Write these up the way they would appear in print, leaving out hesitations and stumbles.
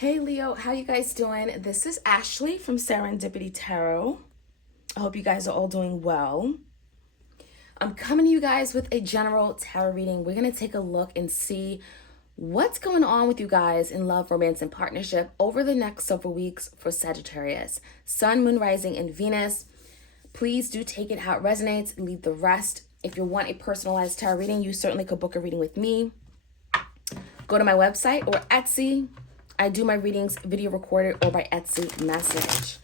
Hey Leo, how you guys doing? This is Ashley from Serendipity Tarot. I hope you guys are all doing well. I'm coming to you guys with a general tarot reading. We're going to take a look and see what's going on with you guys in love, romance, and partnership over the next several weeks for Sagittarius. Sun, Moon, Rising, and Venus. Please do take it how it resonates. Leave the rest. If you want a personalized tarot reading, you certainly could book a reading with me. Go to my website or Etsy. I do my readings video recorded or by Etsy message.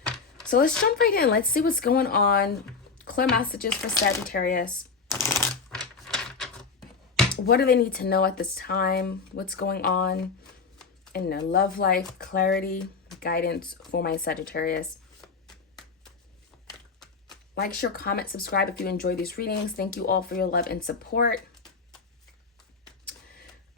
So let's jump right in. Let's see what's going on. Clear messages for Sagittarius. What do they need to know at this time? What's going on in their love life? Clarity, guidance for my Sagittarius. Like, share, comment, subscribe if you enjoy these readings. Thank you all for your love and support.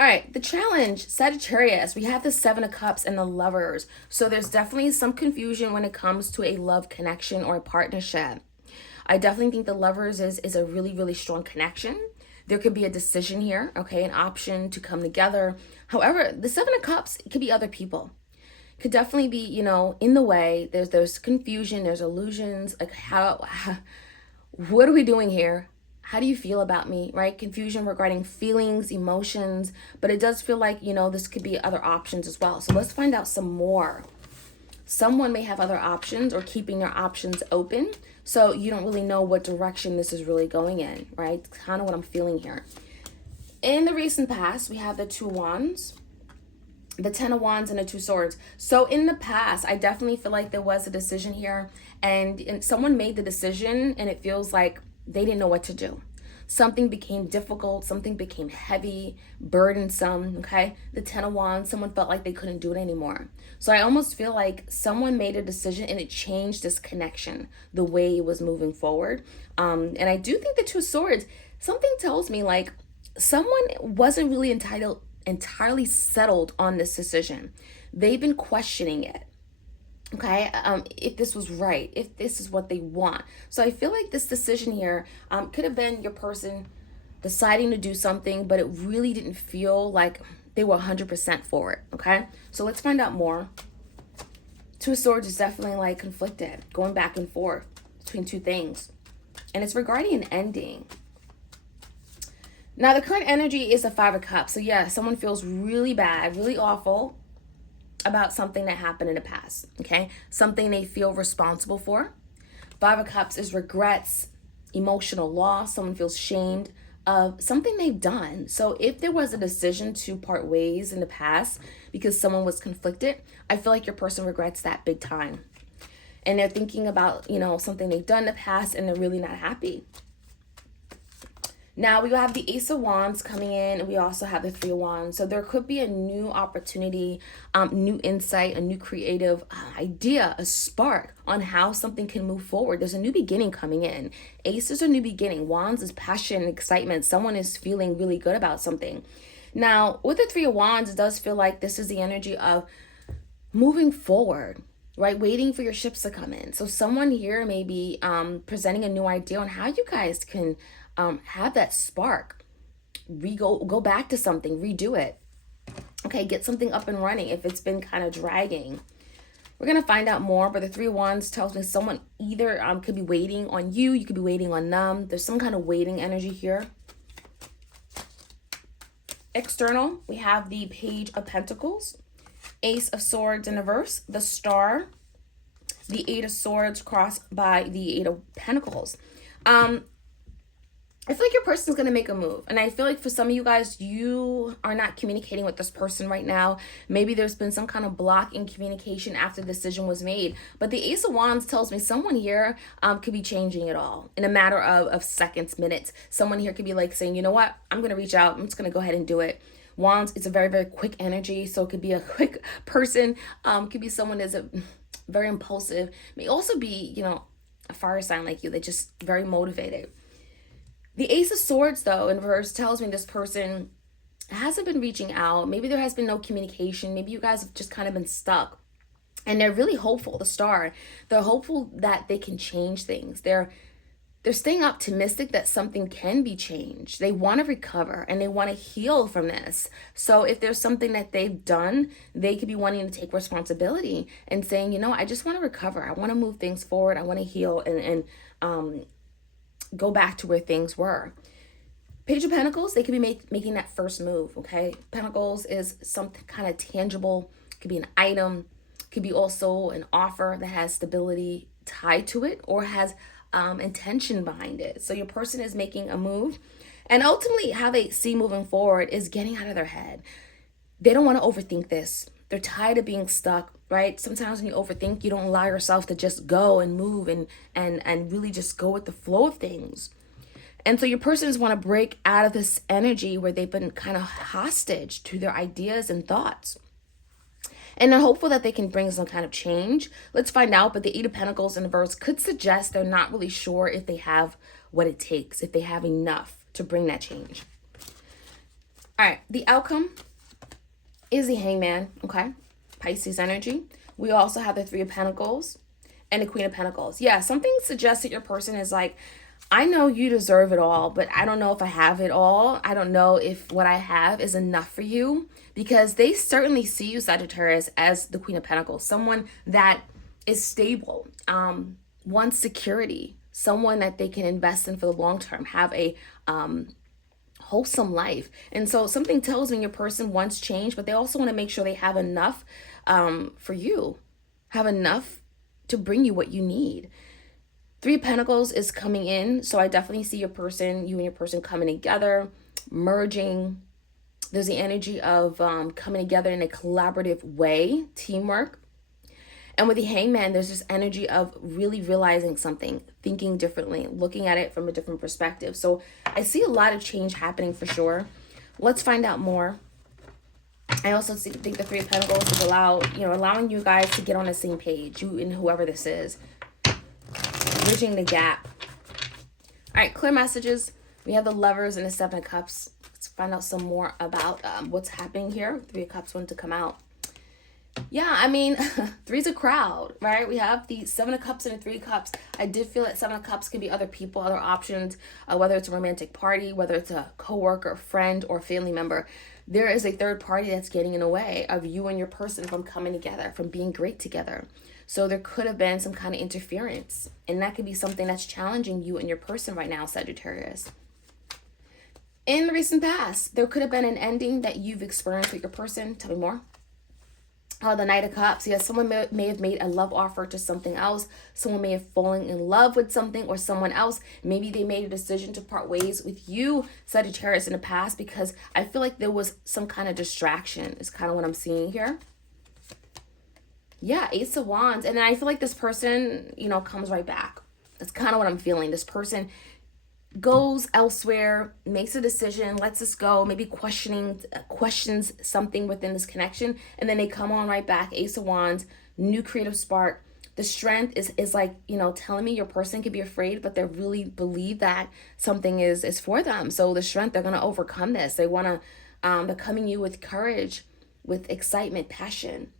All right, the challenge, Sagittarius, we have the Seven of Cups and the Lovers. So there's definitely some confusion when it comes to a love connection or a partnership. I definitely think the Lovers is a really, really strong connection. There could be a decision here, okay, an option to come together. However, the Seven of Cups, it could be other people. It could definitely be, in the way. There's confusion, there's illusions. Like, what are we doing here? How do you feel about me, right? Confusion regarding feelings, emotions, but it does feel like, this could be other options as well. So let's find out some more. Someone may have other options or keeping their options open. So you don't really know what direction this is really going in, right? It's kind of what I'm feeling here. In the recent past, we have the Two Wands, the Ten of Wands, and the Two Swords. So in the past, I definitely feel like there was a decision here and someone made the decision and it feels like they didn't know what to do. Something became difficult, something became heavy, burdensome, okay? The Ten of Wands, someone felt like they couldn't do it anymore. So I almost feel like someone made a decision and it changed this connection, the way it was moving forward. And I do think the Two Swords, something tells me like someone wasn't really entirely settled on this decision. They've been questioning it. Okay, if this was right, if this is what they want. So I feel like this decision here could have been your person deciding to do something, but it really didn't feel like they were 100% for it, okay? So let's find out more. Two of Swords is definitely like conflicted, going back and forth between two things. And it's regarding an ending. Now, the current energy is the Five of Cups. So yeah, someone feels really bad, really awful about something that happened in the past, okay? Something they feel responsible for. Five of Cups is regrets, emotional loss. Someone feels shamed of something they've done. So if there was a decision to part ways in the past because someone was conflicted, I feel like your person regrets that big time. And they're thinking about, something they've done in the past and they're really not happy. Now we have the Ace of Wands coming in, and we also have the Three of Wands. So there could be a new opportunity, new insight, a new creative idea, a spark on how something can move forward. There's a new beginning coming in. Ace is a new beginning. Wands is passion and excitement. Someone is feeling really good about something. Now, with the Three of Wands, it does feel like this is the energy of moving forward, right? Waiting for your ships to come in. So someone here may be presenting a new idea on how you guys can have that spark, go back to something, redo it. Okay, get something up and running if it's been kind of dragging. We're going to find out more, but the Three of Wands tells me someone either could be waiting on you, you could be waiting on them. There's some kind of waiting energy here. External, we have the Page of Pentacles, Ace of Swords in reverse, the Star, the Eight of Swords crossed by the Eight of Pentacles. I feel like your person's going to make a move. And I feel like for some of you guys, you are not communicating with this person right now. Maybe there's been some kind of block in communication after the decision was made. But the Ace of Wands tells me someone here could be changing it all in a matter of seconds, minutes. Someone here could be like saying, you know what? I'm going to reach out. I'm just going to go ahead and do it. Wands, it's a very, very quick energy. So it could be a quick person. Could be someone that's very impulsive. May also be, a fire sign like you. They're just very motivated. The Ace of Swords, though, in reverse tells me this person hasn't been reaching out. Maybe there has been no communication. Maybe you guys have just kind of been stuck. And they're really hopeful, the Star. They're hopeful that they can change things. They're they're staying optimistic that something can be changed. They want to recover and they want to heal from this. So if there's something that they've done, they could be wanting to take responsibility and saying, you know, I just want to recover. I want to move things forward. I want to heal and go back to where things were. Page of Pentacles, they could be making that first move, okay? Pentacles is something kind of tangible. It could be an item. It could be also an offer that has stability tied to it or has intention behind it. So your person is making a move, and ultimately how they see moving forward is getting out of their head. They don't want to overthink this. They're tired of being stuck, right? Sometimes when you overthink, you don't allow yourself to just go and move and really just go with the flow of things. And so your persons want to break out of this energy where they've been kind of hostage to their ideas and thoughts. And they're hopeful that they can bring some kind of change. Let's find out. But the Eight of Pentacles in the verse could suggest they're not really sure if they have what it takes, if they have enough to bring that change. All right, the outcome is the Hangman, okay? Pisces energy. We also have the Three of Pentacles and the Queen of Pentacles. Yeah, something suggests that your person is like, I know you deserve it all, but I don't know if I have it all. I don't know if what I have is enough for you, because they certainly see you, Sagittarius, as the Queen of Pentacles, someone that is stable, wants security, someone that they can invest in for the long term, have a wholesome life. And so something tells me your person wants change, but they also want to make sure they have enough for you, have enough to bring you what you need. Three of Pentacles is coming in, so I definitely see your person, you and your person coming together, merging. There's the energy of coming together in a collaborative way, teamwork. And with the Hangman, there's this energy of really realizing something, thinking differently, looking at it from a different perspective. So I see a lot of change happening for sure. Let's find out more. I also think the Three of Pentacles is allowing you guys to get on the same page, you and whoever this is. Bridging the gap. All right, clear messages. We have the Lovers and the Seven of Cups. Let's find out some more about what's happening here. Three of Cups wanted to come out. Yeah, I mean, three's a crowd, right? We have the Seven of Cups and the Three of Cups. I did feel that Seven of Cups could be other people, other options, whether it's a romantic party, whether it's a coworker, friend, or family member. There is a third party that's getting in the way of you and your person from coming together, from being great together. So there could have been some kind of interference, and that could be something that's challenging you and your person right now, Sagittarius. In the recent past, there could have been an ending that you've experienced with your person. Tell me more. The Knight of Cups. Yes, someone may have made a love offer to something else. Someone may have fallen in love with something or someone else. Maybe they made a decision to part ways with you, Sagittarius, in the past, because I feel like there was some kind of distraction is kind of what I'm seeing here. Yeah, Ace of Wands. And then I feel like this person, comes right back. That's kind of what I'm feeling. This person goes elsewhere, makes a decision, lets us go, maybe questions something within this connection, and then they come on right back. Ace of Wands, new creative spark. The strength is like, telling me your person could be afraid, but they really believe that something is for them. So the strength, they're going to overcome this. They want to, they're coming you with courage, with excitement, passion.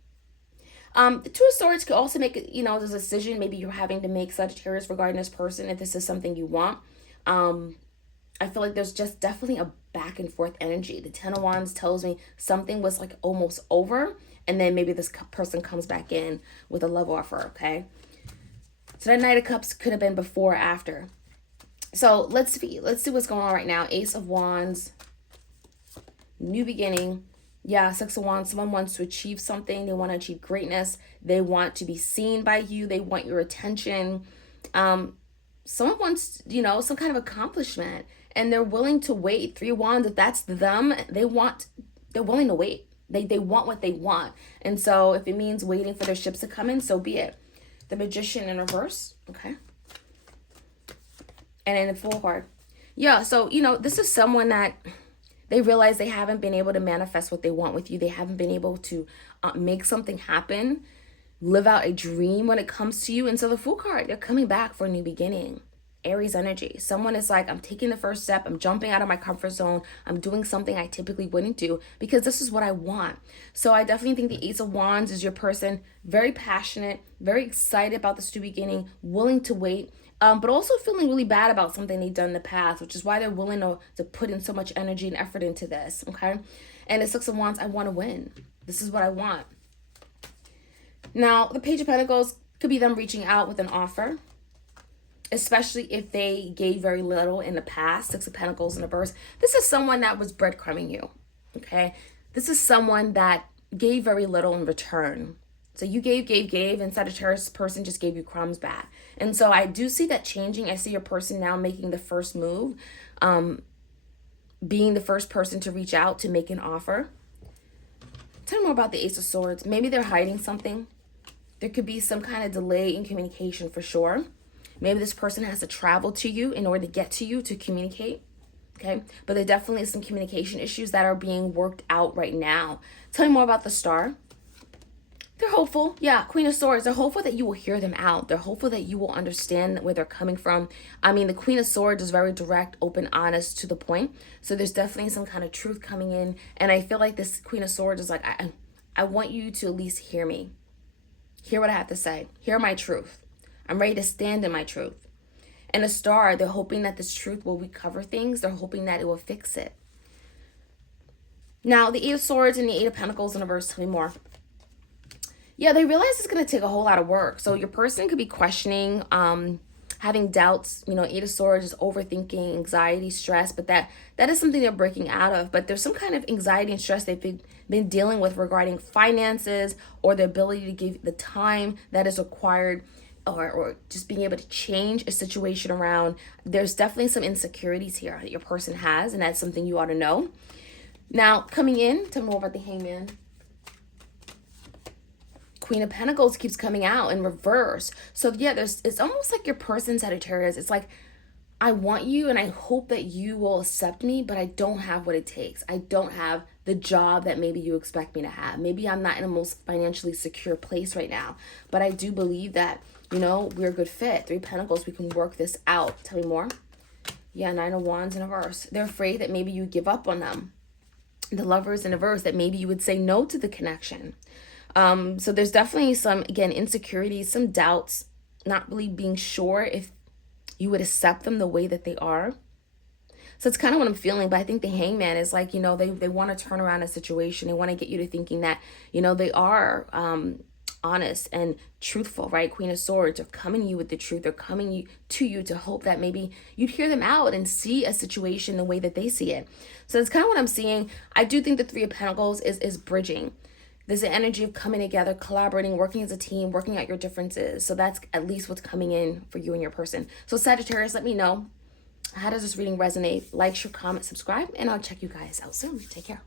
The Two of Swords could also make, the decision maybe you're having to make, Sagittarius, regarding this person, if this is something you want. I feel like there's just definitely a back and forth energy. The Ten of Wands tells me something was like almost over, and then maybe this person comes back in with a love offer, okay? So that Knight of Cups could have been before or after. So let's see what's going on right now. Ace of Wands, new beginning. Yeah, Six of Wands, someone wants to achieve something. They want to achieve greatness. They want to be seen by you. They want your attention. Someone wants, some kind of accomplishment, and they're willing to wait. Three of Wands, if that's them, they're willing to wait. They want what they want. And so if it means waiting for their ships to come in, so be it. The Magician in reverse, okay? And in the Fool card. Yeah, so, this is someone that they realize they haven't been able to manifest what they want with you. They haven't been able to make something happen, live out a dream when it comes to you. And so the Fool card, they're coming back for a new beginning. Aries energy. Someone is like, I'm taking the first step. I'm jumping out of my comfort zone. I'm doing something I typically wouldn't do because this is what I want. So I definitely think the Ace of Wands is your person, very passionate, very excited about this new beginning, willing to wait. but also feeling really bad about something they've done in the past, which is why they're willing to put in so much energy and effort into this, okay? And the Six of Wands, I want to win. This is what I want. Now, the Page of Pentacles could be them reaching out with an offer, especially if they gave very little in the past. Six of Pentacles in reverse. This is someone that was breadcrumbing you, okay? This is someone that gave very little in return. So you gave, and Sagittarius person just gave you crumbs back. And so I do see that changing. I see your person now making the first move, being the first person to reach out to make an offer. Tell me more about the Ace of Swords. Maybe they're hiding something. There could be some kind of delay in communication for sure. Maybe this person has to travel to you in order to get to you to communicate. Okay, but there definitely is some communication issues that are being worked out right now. Tell me more about the Star. They're hopeful. Yeah, Queen of Swords. They're hopeful that you will hear them out. They're hopeful that you will understand where they're coming from. I mean, the Queen of Swords is very direct, open, honest, to the point. So there's definitely some kind of truth coming in. And I feel like this Queen of Swords is like, I want you to at least hear me. Hear what I have to say. Hear my truth. I'm ready to stand in my truth. And the Star, they're hoping that this truth will recover things. They're hoping that it will fix it. Now, the Eight of Swords and the Eight of Pentacles in reverse, tell me more. Yeah, they realize it's going to take a whole lot of work. So your person could be questioning, having doubts. You know, Eight of Swords is overthinking, anxiety, stress, but that is something they're breaking out of. But there's some kind of anxiety and stress they've been dealing with regarding finances or the ability to give the time that is required, or just being able to change a situation around. There's definitely some insecurities here that your person has, and that's something you ought to know. Now, coming in, tell me more about the Hangman. Queen of Pentacles keeps coming out in reverse. So yeah, it's almost like your person, Sagittarius. It's like, I want you and I hope that you will accept me, but I don't have what it takes. I don't have the job that maybe you expect me to have. Maybe I'm not in a most financially secure place right now, but I do believe that, you know, we're a good fit. Three of Pentacles, we can work this out. Tell me more. Yeah, Nine of Wands in reverse. They're afraid that maybe you give up on them. The Lovers in reverse, that maybe you would say no to the connection. So there's definitely some, again, insecurities, some doubts, not really being sure if you would accept them the way that they are. So it's kind of what I'm feeling, but I think the Hangman is like, you know, they want to turn around a situation. They want to get you to thinking that, you know, they are honest and truthful, right? Queen of Swords, they're coming to you with the truth. They're coming to you to hope that maybe you'd hear them out and see a situation the way that they see it. So that's kind of what I'm seeing. I do think the Three of Pentacles is bridging. There's an energy of coming together, collaborating, working as a team, working out your differences. So that's at least what's coming in for you and your person. So Sagittarius, let me know. How does this reading resonate? Like, share, comment, subscribe, and I'll check you guys out soon. Take care.